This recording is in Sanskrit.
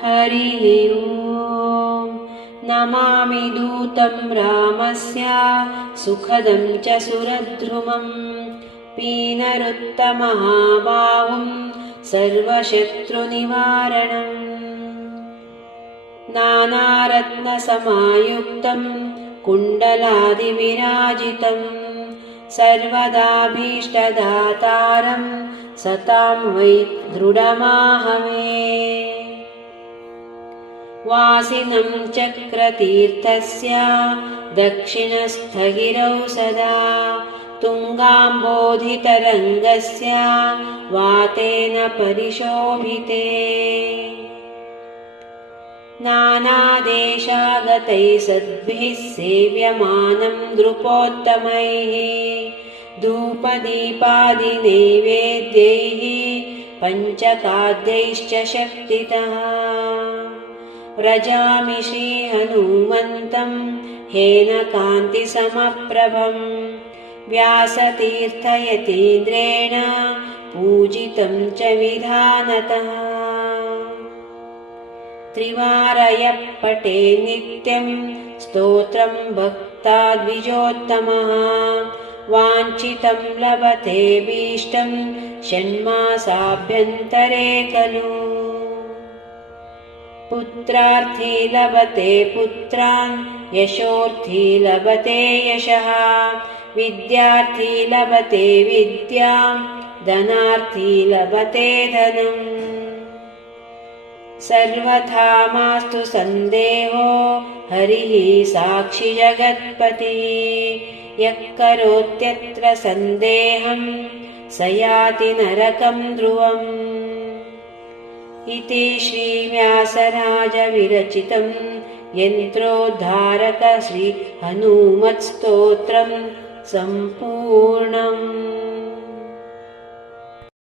हरिः ॐ नमामि दूतं रामस्य सुखदं च सुरद्रुमम् पीनरुत्तमहाबाहुं सर्वशत्रुनिवारणम्। नानारत्नसमायुक्तं कुण्डलादिविराजितं सर्वदाभीष्टदातारं सतां वै दृढमाहवे वासिनं चक्रतीर्थस्य दक्षिणस्थगिरौ सदा तुङ्गाम्बोधितरङ्गस्य वातेन परिशोभिते। नानादेशागतैः सद्भिः सेव्यमानं नृपोत्तमैः धूपदीपादिनैवेद्यैः पञ्चकाद्यैश्च शक्तितः व्रजामि श्रीहनुमन्तं हेनकान्तिसमप्रभम् व्यासतीर्थयतीन्द्रेण पूजितं च विधानतः। त्रिवारयः पटे नित्यं स्तोत्रं भक्ताद्विजोत्तमः। वाञ्छितं लभते भीष्टं षण्मासाभ्यन्तरे खलु पुत्रार्थी लभते पुत्रान् यशोर्थी लभते यशः। विद्यार्थी लभते विद्यां धनार्थी लभते धनम् सर्वथा मास्तु सन्देहो हरिः साक्षि जगत्पतिः। यः करोत्यत्र सन्देहं स याति नरकं ध्रुवम् इति श्रीव्यासराजविरचितं यन्त्रोद्धारक श्रीहनुमत्स्तोत्रं सम्पूर्णम्